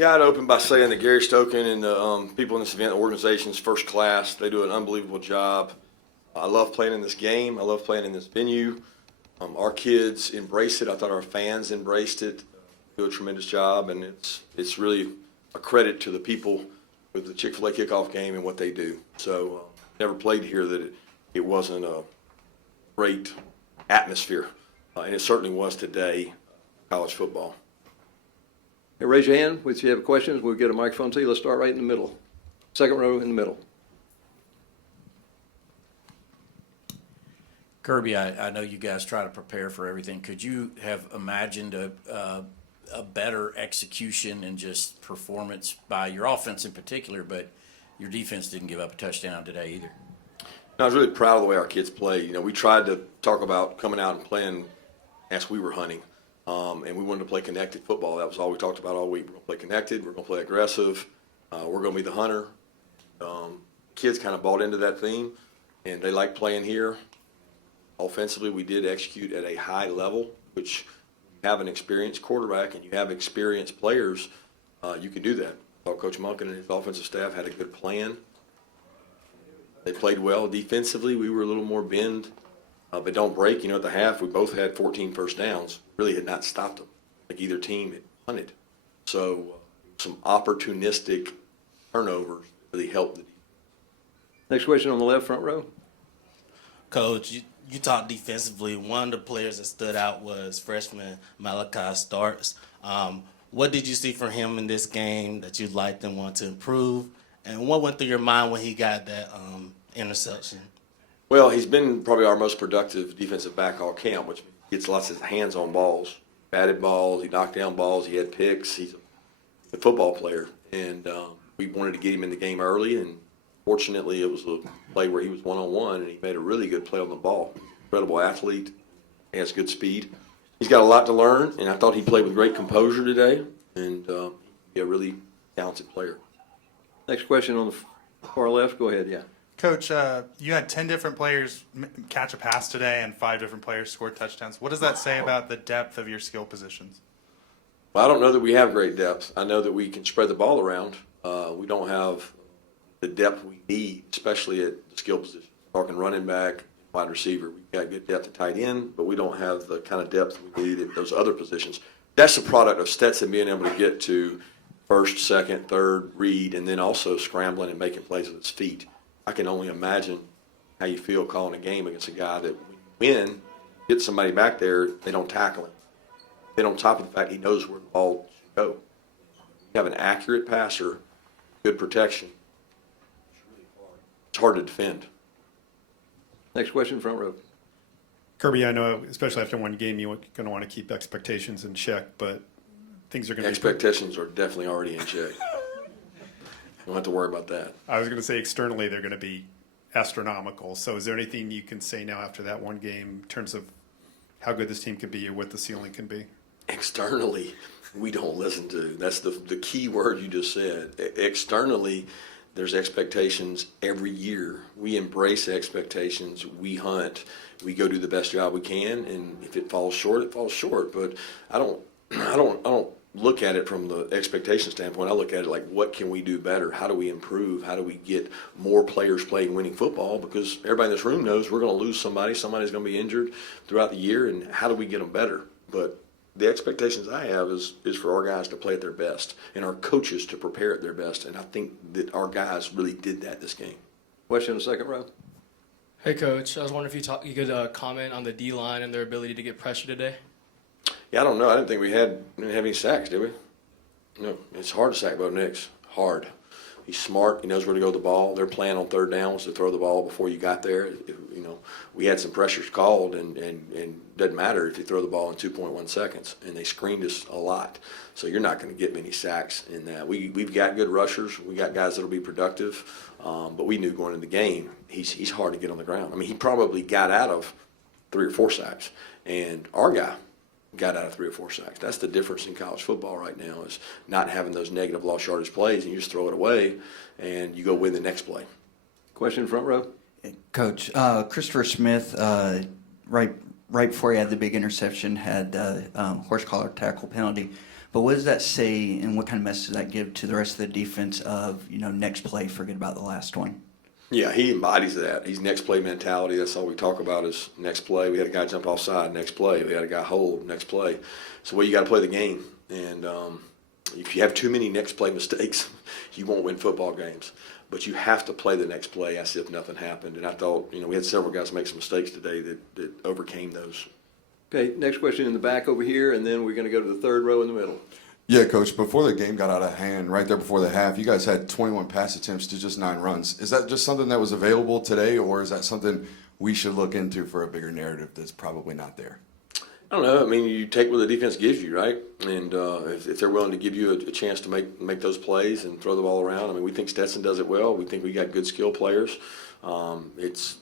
Yeah, I'd open by saying that Gary Stoken and the people in this event, the organization's first class. They do an unbelievable job. I love playing in this game. I love playing in this venue. Our kids embrace it. I thought our fans embraced it. Do a tremendous job, and it's really a credit to the people with the Chick-fil-A kickoff game and what they do. So never played here that it wasn't a great atmosphere, and it certainly was today, college football. Hey, raise your hand if you have questions. We'll get a microphone to you. Let's start right in the middle. Second row in the middle. Kirby, I know you guys try to prepare for everything. Could you have imagined a better execution and just performance by your offense in particular, but your defense didn't give up a touchdown today either? No, I was really proud of the way our kids played. You know, we tried to talk about coming out and playing as we were hunting, and we wanted to play connected football. That was all we talked about all week. We're going to play connected. We're going to play aggressive. We're going to be the hunter. Kids kind of bought into that theme, and they like playing here. Offensively, we did execute at a high level, which you have an experienced quarterback and you have experienced players, you can do that. Coach Monken and his offensive staff had a good plan. They played well. Defensively, we were a little more bend, but don't break. You know, at the half, we both had 14 first downs. Really had not stopped them. Like either team had punted. So some opportunistic turnovers really helped the defense. Next question on the left front row. Coach, you talked defensively. One of the players that stood out was freshman Malachi Starks. What did you see from him in this game that you'd like and want to improve? And what went through your mind when he got that interception? Well, he's been probably our most productive defensive back all camp, which gets lots of hands on balls, batted balls, he knocked down balls, he had picks. He's a football player, and we wanted to get him in the game early, and fortunately it was a play where he was one-on-one, and he made a really good play on the ball. Incredible athlete, he has good speed. He's got a lot to learn, and I thought he played with great composure today, and he's a really talented player. Next question on the far left. Go ahead, yeah. Coach, you had 10 different players catch a pass today and 5 different players score touchdowns. What does that say about the depth of your skill positions? Well, I don't know that we have great depth. I know that we can spread the ball around. We don't have the depth we need, especially at the skill position. Talking running back, wide receiver. We've got good depth at tight end, but we don't have the kind of depth we need at those other positions. That's the product of Stetson being able to get to first, second, third, read, and then also scrambling and making plays with his feet. I can only imagine how you feel calling a game against a guy that when you win, get somebody back there, they don't tackle him. Then on top of the fact he knows where the ball should go. You have an accurate passer, good protection. It's hard to defend. Next question, front row. Kirby, I know, especially after one game, you're going to want to keep expectations in check, but things are going to Expectations are definitely already in check. Don't have to worry about that. I was going to say externally they're going to be astronomical. So is there anything you can say now after that one game in terms of how good this team can be or what the ceiling can be? Externally, we don't listen to. That's the key word you just said. Externally, there's expectations every year. We embrace expectations. We hunt. We go do the best job we can, and if it falls short, it falls short. But I don't look at it from the expectation standpoint. I look at it like, what can we do better? How do we improve? How do we get more players playing winning football? Because everybody in this room knows we're going to lose somebody. Somebody's going to be injured throughout the year, and how do we get them better? But the expectations I have is for our guys to play at their best and our coaches to prepare at their best, and I think that our guys really did that this game. Question in the second row. Hey, Coach. I was wondering if you could comment on the D-line and their ability to get pressure today. Yeah, I don't know. I didn't think we didn't have any sacks, did we? No, it's hard to sack Bo Nix. Hard. He's smart. He knows where to go with the ball. Their plan on third down was to throw the ball before you got there. You know, we had some pressures called, and doesn't matter if you throw the ball in 2.1 seconds. And they screened us a lot. So you're not going to get many sacks in that. We've got good rushers. We got guys that'll be productive. But we knew going into the game, he's hard to get on the ground. I mean, he probably got out of 3 or 4 sacks. And our guy got out of 3 or 4 sacks. That's the difference in college football right now, is not having those negative lost yardage plays, and you just throw it away and you go win the next play. Question front row. Coach, Christopher Smith, right before he had the big interception, had horse collar tackle penalty. But what does that say, and what kind of message does that give to the rest of the defense of, next play, forget about the last one? Yeah, he embodies that. He's next play mentality. That's all we talk about is next play. We had a guy jump offside, next play. We had a guy hold, next play. So, well, you got to play the game. And if you have too many next play mistakes, you won't win football games. But you have to play the next play as if nothing happened. And I thought, we had several guys make some mistakes today that overcame those. Okay, next question in the back over here, and then we're going to go to the third row in the middle. Yeah, Coach, before the game got out of hand, right there before the half, you guys had 21 pass attempts to just 9 runs. Is that just something that was available today, or is that something we should look into for a bigger narrative that's probably not there? I don't know. I mean, you take what the defense gives you, right? And if they're willing to give you a chance to make those plays and throw the ball around, I mean, we think Stetson does it well. We think we got good skill players. It's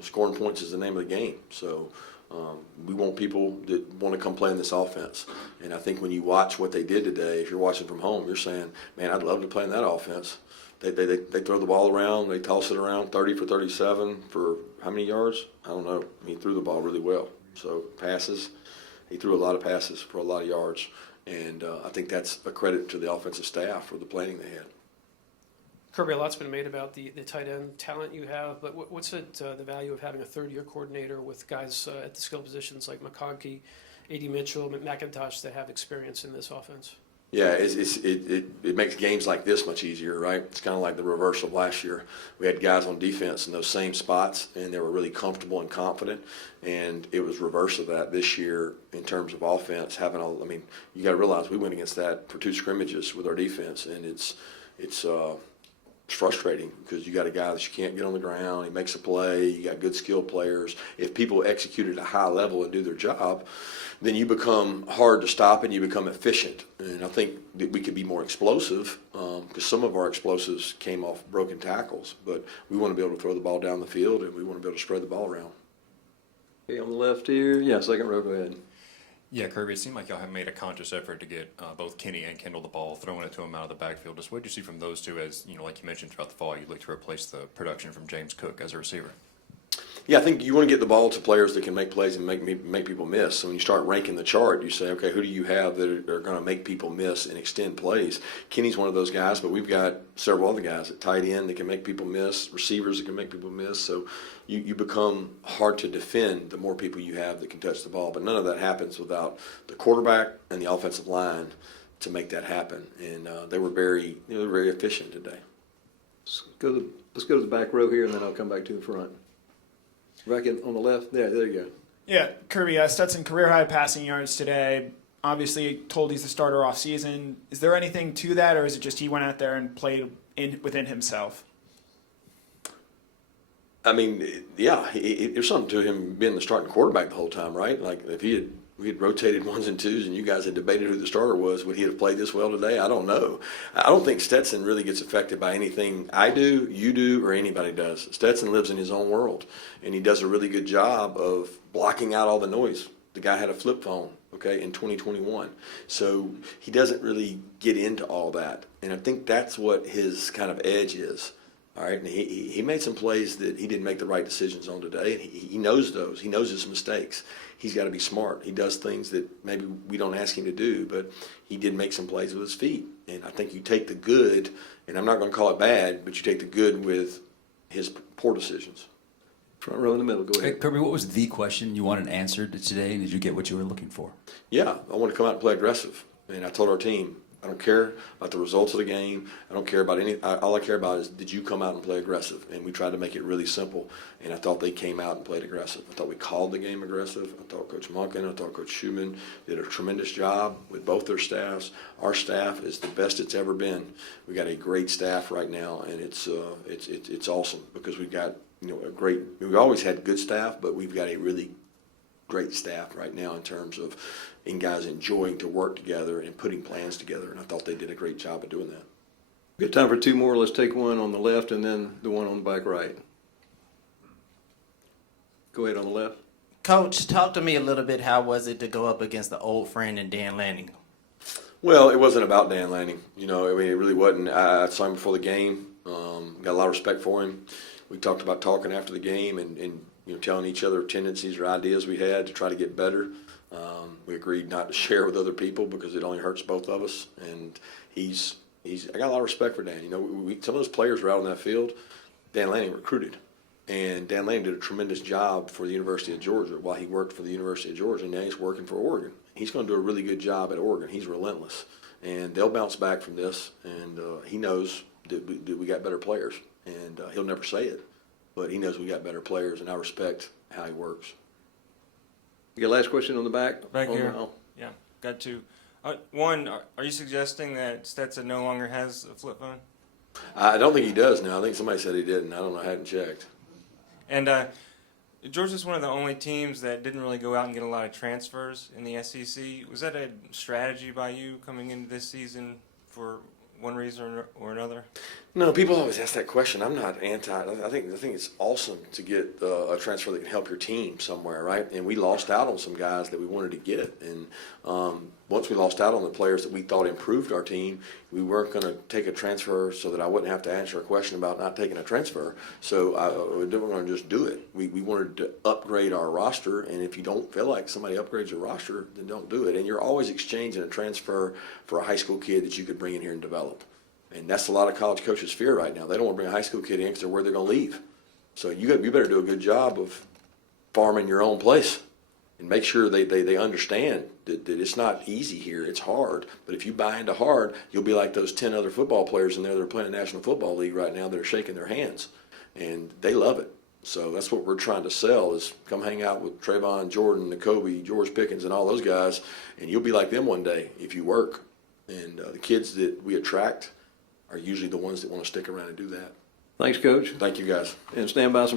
scoring points is the name of the game. So we want people that want to come play in this offense. And I think when you watch what they did today, if you're watching from home, you're saying, man, I'd love to play in that offense. They throw the ball around, they toss it around 30 for 37 for how many yards? I don't know. I mean, he threw the ball really well. So passes, he threw a lot of passes for a lot of yards. And I think that's a credit to the offensive staff for the planning they had. Kirby, a lot's been made about the tight end talent you have, but what's the value of having a third-year coordinator with guys at the skill positions like McConkey, A.D. Mitchell, McIntosh that have experience in this offense? Yeah, it makes games like this much easier, right? It's kind of like the reverse of last year. We had guys on defense in those same spots, and they were really comfortable and confident, and it was reverse of that this year in terms of offense. You got to realize we went against that for 2 scrimmages with our defense, and it's frustrating because you got a guy that you can't get on the ground. He makes a play. You got good skilled players. If people execute at a high level and do their job, then you become hard to stop and you become efficient. And I think that we could be more explosive because some of our explosives came off broken tackles. But we want to be able to throw the ball down the field and we want to be able to spread the ball around. Okay, on the left here. Yeah, second row, go ahead. Yeah, Kirby, it seemed like y'all have made a conscious effort to get both Kenny and Kendall the ball, throwing it to him out of the backfield. Just what did you see from those two as, like you mentioned throughout the fall, you look to replace the production from James Cook as a receiver? Yeah, I think you want to get the ball to players that can make plays and make people miss. So when you start ranking the chart, you say, okay, who do you have that are going to make people miss and extend plays? Kenny's one of those guys, but we've got several other guys at tight end that can make people miss, receivers that can make people miss. So you become hard to defend the more people you have that can touch the ball. But none of that happens without the quarterback and the offensive line to make that happen. And they were very efficient today. Let's go to the back row here, and then I'll come back to the front. Back on the left. There you go. Yeah, Kirby, Stetson career-high passing yards today. Obviously told he's the starter off season. Is there anything to that, or is it just he went out there and played within himself? I mean, yeah, there's something to him being the starting quarterback the whole time, right? Like if we had rotated 1s and 2s and you guys had debated who the starter was, would he have played this well today? I don't know. I don't think Stetson really gets affected by anything I do, you do, or anybody does. Stetson lives in his own world, and he does a really good job of blocking out all the noise. The guy had a flip phone, okay, in 2021. So he doesn't really get into all that, and I think that's what his kind of edge is. All right, and he made some plays that he didn't make the right decisions on today, and he knows those. He knows his mistakes. He's got to be smart. He does things that maybe we don't ask him to do, but he did make some plays with his feet. And I think you take the good, and I'm not going to call it bad, but you take the good with his poor decisions. Front row in the middle, go ahead. Hey, Kirby, what was the question you wanted answered today, and did you get what you were looking for? Yeah, I want to come out and play aggressive. And I told our team, I don't care about the results of the game. I don't care about all I care about is did you come out and play aggressive? And we tried to make it really simple. And I thought they came out and played aggressive. I thought we called the game aggressive. I thought Coach Monken, I thought Coach Schumann did a tremendous job with both their staffs. Our staff is the best it's ever been. We got a great staff right now, and it's awesome because we've got a great. We've always had good staff, but we've got a really great staff right now in terms of guys enjoying to work together and putting plans together, and I thought they did a great job of doing that. We got time for 2 more. Let's take one on the left and then the one on the back right. Go ahead on the left. Coach, talk to me a little bit. How was it to go up against the old friend and Dan Lanning? Well, it wasn't about Dan Lanning. It really wasn't. I saw him before the game. Got a lot of respect for him. We talked about talking after the game and telling each other tendencies or ideas we had to try to get better. We agreed not to share with other people because it only hurts both of us. And I got a lot of respect for Dan. You know, some of those players were out on that field. Dan Lanning recruited. And Dan Lanning did a tremendous job for the University of Georgia while he worked for the University of Georgia. And now he's working for Oregon. He's going to do a really good job at Oregon. He's relentless. And they'll bounce back from this. And he knows that we got better players. And he'll never say it, but he knows we got better players, and I respect how he works. You got a last question on the back? Back here. Oh. Yeah, got two. One, are you suggesting that Stetson no longer has a flip phone? I don't think he does now. I think somebody said he didn't. I don't know. I hadn't checked. And Georgia's one of the only teams that didn't really go out and get a lot of transfers in the SEC. Was that a strategy by you coming into this season for one reason or another? No, people always ask that question. I'm not anti. I think it's awesome to get a transfer that can help your team somewhere, right? And we lost out on some guys that we wanted to get. And once we lost out on the players that we thought improved our team, we weren't going to take a transfer so that I wouldn't have to answer a question about not taking a transfer. So we didn't want to just do it. We wanted to upgrade our roster. And if you don't feel like somebody upgrades your roster, then don't do it. And you're always exchanging a transfer for a high school kid that you could bring in here and develop. And that's a lot of college coaches' fear right now. They don't want to bring a high school kid in because they're worried they're going to leave. So you better do a good job of farming your own place and make sure they understand that it's not easy here. It's hard. But if you buy into hard, you'll be like those 10 other football players in there that are playing the National Football League right now that are shaking their hands. And they love it. So that's what we're trying to sell is come hang out with Trayvon, Jordan, N'Kobe, George Pickens, and all those guys, and you'll be like them one day if you work. And the kids that we attract are usually the ones that want to stick around and do that. Thanks, Coach. Thank you, guys. And stand by some